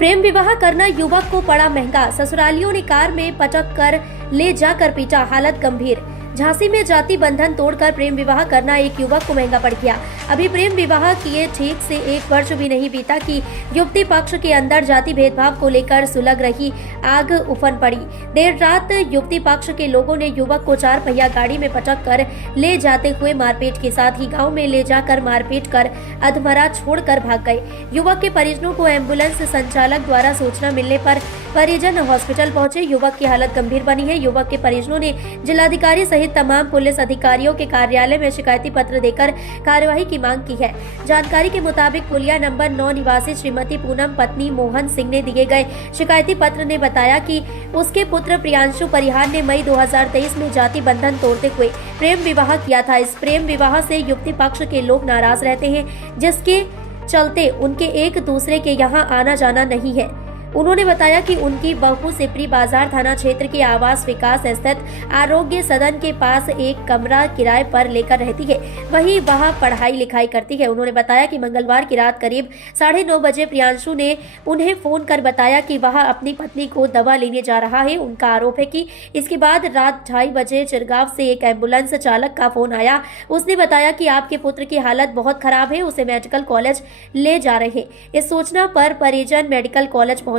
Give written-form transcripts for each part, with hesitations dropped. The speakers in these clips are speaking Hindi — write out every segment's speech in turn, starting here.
प्रेम विवाह करना युवक को पड़ा महंगा। ससुरालियों ने कार में पटक कर ले जाकर पीटा, हालत गंभीर। झांसी में जाति बंधन तोड़कर प्रेम विवाह करना एक युवक को महंगा पड़ गया। अभी प्रेम विवाह किए ठीक से 1 वर्ष भी नहीं बीता कि युवती पक्ष के अंदर जाति भेदभाव को लेकर सुलग रही आग उफन पड़ी। देर रात युवती पक्ष के लोगों ने युवक को 4 पहिया गाड़ी में पटक कर ले जाते हुए मारपीट के साथ ही गाँव में ले जाकर मारपीट कर अधमरा छोड़कर भाग गए। युवक के परिजनों को एम्बुलेंस संचालक द्वारा सूचना मिलने पर परिजन हॉस्पिटल पहुंचे। युवक की हालत गंभीर बनी है। युवक के परिजनों ने जिलाधिकारी सहित तमाम पुलिस अधिकारियों के कार्यालय में शिकायती पत्र देकर कार्यवाही की मांग की है। जानकारी के मुताबिक पुलिया नंबर 9 निवासी श्रीमती पूनम पत्नी मोहन सिंह ने दिए गए शिकायती पत्र ने बताया कि उसके पुत्र प्रियांशु परिहार ने मई 2023 में जाति बंधन तोड़ते हुए प्रेम विवाह किया था। इस प्रेम विवाह से युवती पक्ष के लोग नाराज रहते हैं, जिसके चलते उनके एक दूसरे के यहाँ आना जाना नहीं है। उन्होंने बताया कि उनकी बहू सिपरी बाजार थाना क्षेत्र के आवास विकास स्थित आरोग्य सदन के पास एक कमरा किराए पर लेकर रहती है, वहीं वह पढ़ाई लिखाई करती है। उन्होंने बताया कि मंगलवार की रात करीब 9:30 बजे प्रियांशु ने उन्हें फोन कर बताया कि वह अपनी पत्नी को दवा लेने जा रहा है। उनका आरोप है कि इसके बाद रात 2:30 बजे चिरगांव से एक एम्बुलेंस चालक का फोन आया। उसने बताया कि आपके पुत्र की हालत बहुत खराब है, उसे मेडिकल कॉलेज ले जा रहे हैं। इस सूचना पर परिजन मेडिकल कॉलेज पहुंचे,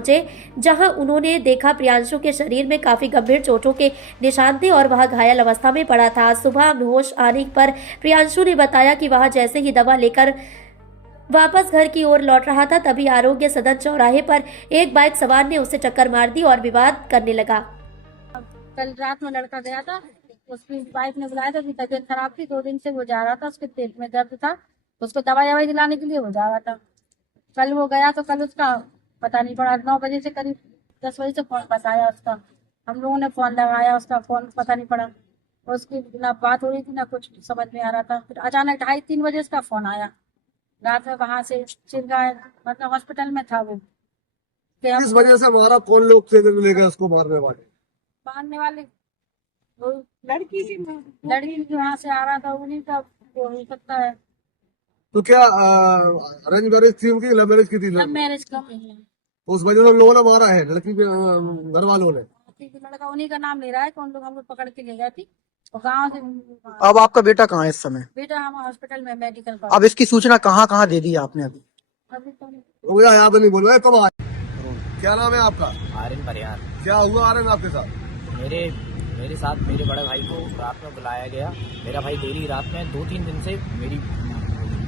जहां उन्होंने देखा प्रियांशु के शरीर में काफी गंभीर चोटों के निशान थे और वह घायल अवस्था में पड़ा था। सुबह होश आने पर प्रियांशु ने बताया कि वह जैसे ही दवा लेकर वापस घर की ओर लौट रहा था, तभी आरोग्य सदन चौराहे पर एक बाइक सवार ने उसे टक्कर मार दी और विवाद करने लगा। कल रात में लड़का गया था, उसकी वाइफ ने बुलाया था, उसकी तबीयत खराब थी, 2 दिन से वो जा रहा था, उसके पेट में दर्द था, उसको दवाई दिलाने के लिए वो जा रहा था। कल वो गया तो कल उसका पता नहीं पड़ा, 9 बजे से करीब 10 बजे से फोन बताया उसका, हम लोगों ने फोन लगाया, उसका फोन पता नहीं पड़ा, उसकी ना बात हो रही थी ना कुछ समझ में आ रहा था। फिर अचानक 2:30-3 बजे उसका फोन आया रात में, वहां से चिरगांव मतलब हॉस्पिटल में था वो। किस वजह से मारा? कौन लोग थे जो लेकर उसको मारने वाले? वो लड़की वहां से आ रहा था, उन्हीं का वो हो सकता है। तो क्या अरेंज मैरिज थी उनकी, लव मैरिज की थी? लव मैरिज का उस वजह से उन लोगों ने मारा है लड़की के घर वालों ने। लड़का उन्हीं का नाम ले रहा है, कौन लोग हम लोग पकड़ के ले गए थी और गाँव से। अब आपका बेटा कहाँ है इस समय? बेटा हम हॉस्पिटल में मेडिकल का। अब इसकी सूचना कहाँ कहाँ दे दी आपने अभी? अभी तो हो गया, यहाँ पे नहीं बोल रहे। कब आए? क्या नाम है आपका? आर्यन परिहार। क्या हुआ आर्यन आपके साथ? मेरे साथ मेरे बड़े भाई को रात में बुलाया गया। मेरा भाई देरी रात में 2-3 दिन से मेरी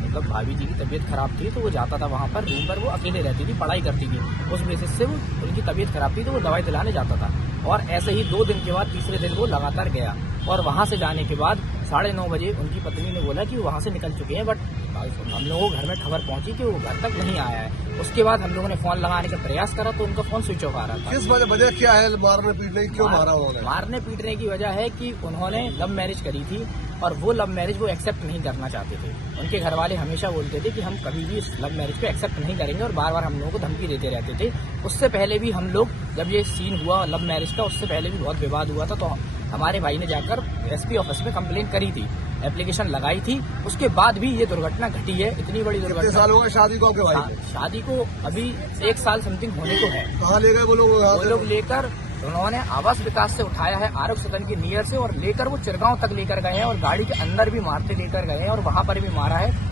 मतलब भाभी जी की तबीयत खराब थी, तो वो जाता था वहाँ पर रूम पर, वो अकेले रहती थी, पढ़ाई करती थी, उस बेसिस से वो उनकी तबीयत खराब थी तो वो दवाई दिलाने जाता था। और ऐसे ही 2 दिन के बाद तीसरे दिन वो लगातार गया और वहाँ से जाने के बाद 9:30 बजे उनकी पत्नी ने बोला कि वो वहाँ से निकल चुके हैं, बट हम लोगों को घर में खबर पहुंची कि वो घर तक नहीं आया है। उसके बाद हम लोगों ने फोन लगाने का प्रयास करा तो उनका फोन स्विच ऑफ आ रहा था। किस वजह क्या है मारने पीटने की? क्यों मारा उन्होंने? मारने पीटने की वजह है कि उन्होंने लव मैरिज करी थी और वो लव मैरिज वो एक्सेप्ट नहीं करना चाहते थे। उनके घर वाले हमेशा बोलते थे कि हम कभी भी इस लव मैरिज को एक्सेप्ट नहीं करेंगे और बार बार हम लोगों को धमकी देते रहते थे। उससे पहले भी हम लोग जब ये सीन हुआ लव मैरिज का, उससे पहले भी बहुत विवाद हुआ था, तो हमारे भाई ने जाकर एसपी ऑफिस में कंप्लेंट करी थी, एप्लीकेशन लगाई थी। उसके बाद भी ये दुर्घटना घटी है, इतनी बड़ी दुर्घटना। कितने साल हो गए शादी को आपके भाई? शादी को अभी 1 साल समथिंग होने को है। कहाँ ले गए वो लोग? वो लोग लेकर उन्होंने आवास विकास से उठाया है, आरोग्य सदन के नियर से, और लेकर वो चिरगांव तक लेकर गए हैं और गाड़ी के अंदर भी मारते लेकर गए हैं और वहां पर भी मारा है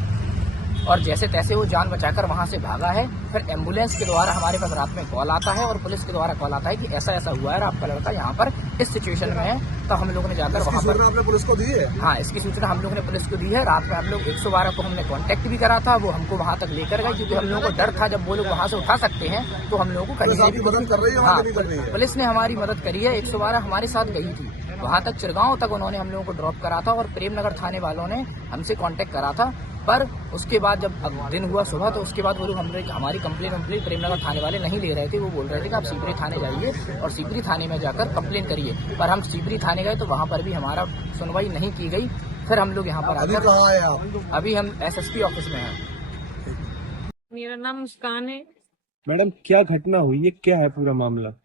और जैसे तैसे वो जान बचाकर वहां से भागा है। फिर एम्बुलेंस के द्वारा हमारे पास रात में कॉल आता है और पुलिस के द्वारा कॉल आता है कि ऐसा ऐसा हुआ है, आपका लड़का यहाँ पर इस सिचुएशन में है। तो हम लोगों ने जाकर वहाँ पर आपने पुलिस को दी है? हाँ, इसकी सूचना हम लोगों ने पुलिस को दी है। रात में हम लोग 112 को हमने कांटेक्ट भी करा था, वो हमको वहाँ तक लेकर गए क्योंकि हम लोगों को डर था जब वो लोग वहाँ से उठा सकते हैं तो हम लोगों को कहीं से भी मदद कर रही है। हाँ, पुलिस ने हमारी मदद करी है। 112 हमारे साथ गई थी, वहाँ तक चिरगांव तक उन्होंने हम लोगों को ड्रॉप करा था और प्रेमनगर थाने वालों ने हमसे कांटेक्ट करा था। पर उसके बाद जब दिन हुआ सुबह तो उसके बाद वो लोग हमारी कंप्लेन प्रेमनगर थाने वाले नहीं ले रहे थे। वो बोल रहे थे कि आप सीपरी थाने जाइए और सीपरी थाने में जाकर कंप्लेन करिए। पर हम सीपरी थाने गए तो वहाँ पर भी हमारा सुनवाई नहीं की गई। फिर हम लोग यहाँ पर आकर कहाँ है आप? अभी हम एसएसपी ऑफिस में हैं। मेरा नाम मुस्कान है। मैडम क्या घटना हुई है, क्या है पूरा मामला?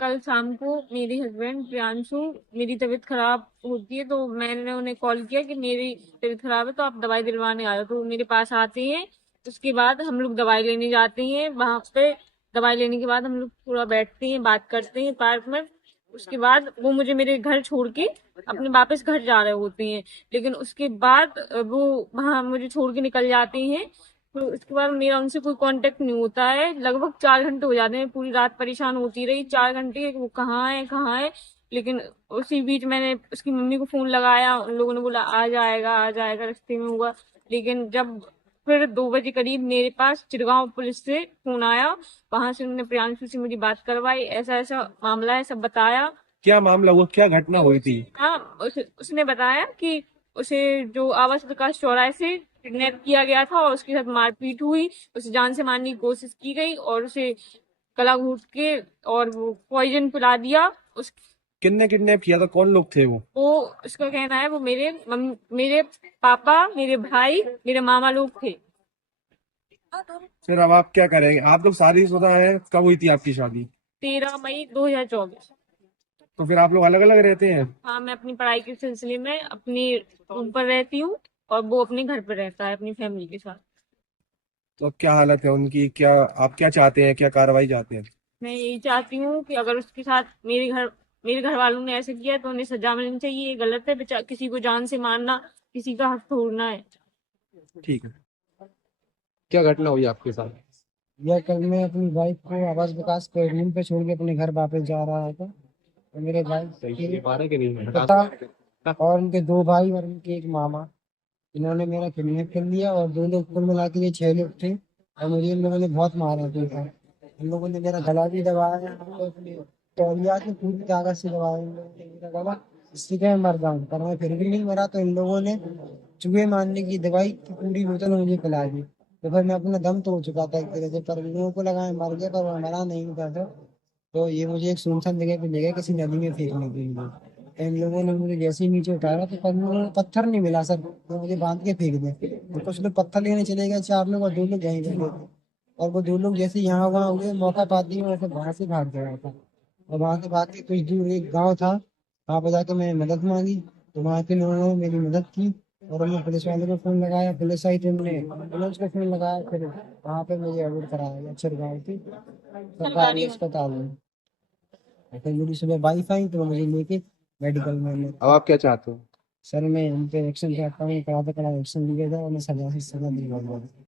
कल शाम को मेरी हस्बैंड प्रियांशु, मेरी तबीयत खराब होती है तो मैंने उन्हें कॉल किया कि मेरी तबीयत खराब है तो आप दवाई दिलवाने आए। तो मेरे पास आते हैं उसके बाद हम लोग दवाई लेने जाते हैं। वहां पे दवाई लेने के बाद हम लोग पूरा बैठते हैं, बात करते हैं पार्क में। उसके बाद वो मुझे मेरे घर छोड़ के अपने वापस घर जा रहे होते हैं, लेकिन उसके बाद वो वहां मुझे छोड़ के निकल जाते हैं। तो उसके बाद मेरा उनसे कोई कांटेक्ट नहीं होता है। लगभग 4 घंटे हो जाते हैं, पूरी रात परेशान होती रही 4 घंटे, वो कहाँ है कहाँ है। लेकिन उसी बीच मैंने उसकी मम्मी को फोन लगाया, उन लोगों ने बोला आ जाएगा रास्ते में होगा। लेकिन जब फिर 2 बजे करीब मेरे पास चिड़गांव पुलिस से फोन आया, वहां से उन्होंने प्रियांशु से मेरी बात करवाई, ऐसा ऐसा मामला है, सब बताया। क्या मामला हुआ, क्या घटना हुई थी? हाँ, उसने बताया कि उसे जो आवास विकास चौराहे से किडनैप किया गया था और उसके साथ मारपीट हुई, उसे जान से मारने की कोशिश की गई और उसे गला घोट के और वो पॉइजन पिला दिया। उस किन्ने किडनैप किया था, कौन लोग थे वो उसका कहना है वो मेरे पापा, मेरे भाई, मेरे मामा लोग थे। फिर अब आप क्या करेंगे? आप लोग शादीशुदा है, कब हुई थी आपकी शादी? 13 मई 2024। तो फिर आप लोग अलग अलग रहते हैं? हाँ, मैं अपनी पढ़ाई के सिलसिले में अपनी रूम पर रहती हूँ और वो अपने घर पर रहता है अपनी फैमिली के साथ। तो अब क्या हालत है उनकी, क्या आप क्या चाहते हैं, क्या कार्रवाई चाहते हैं? मैं यही चाहती हूँ कि अगर उसके साथ मेरे घर वालों ने ऐसे किया तो उन्हें सजा मिलनी चाहिए। ये गलत है, किसी को जान से मारना किसी का हक तोड़ना है। ठीक है। क्या घटना हुई आपके साथ? यह कल मैं अपनी बाइक को आवास विकास के रूम पे छोड़ के अपने घर वापस जा रहा था, तो मेरे भाई के पिता और उनके 2 भाई और उनके एक मामा, इन्होंने मेरा किडनैप कर लिया और 2 लोग कुल मिला के ये 6 लोग थे और मुझे इन लोगों ने बहुत मारा था। इन लोगों ने मेरा गला भी दबाया और अपने तौलिया से पूरी ताकत से दबाया इन लोगों ने मेरा गला, इससे क्या मैं मर जाऊं, पर मैं फिर भी नहीं मरा। तो इन लोगों ने चूहे मारने की दवाई की पूरी बोतल मुझे पिला दी, तो फिर मैं अपना दम तोड़ चुका था एक तरह से, पर इन लोगों को लगा मैं मर गया, पर मैं मरा नहीं था। तो ये मुझे एक सुनसान जगह पे ले गया किसी नदी में फेंकने के लिए। इन लोगों ने मुझे जैसे ही नीचे उतारा तो पत्थर नहीं मिला सर, तो मुझे बांध के फेंक दिया। तो कुछ लोग पत्थर लेने चले गए 4 लोग और 2 लोग यहीं रह गए थे, और वो 2 लोग जैसे यहाँ वहाँ हुए मौका पाते ही वैसे वहां से भाग गया था। और वहां से भाग के कुछ दूर एक गाँव था, वहां पर जाकर मैंने मदद मांगी, तो वहां के लोगों ने मेरी मदद की और हमने पुलिस वाले को फोन लगाया, पुलिस आई तो हमने एम्बुलेंस को फोन लगाया, फिर वहां पे मुझे एडमिट कराया गया चिड़गांव की सरकारी अस्पताल में। फिर मेरी सुबह वाइफ आई तो मुझे लेके मेडिकल में। अब आप क्या चाहते हो? सर मैं इन पे एक्शन चाहता हूँ, कड़ा से कड़ा एक्शन लिया जाए और मैं सजा से सजा दिलवाऊंगा।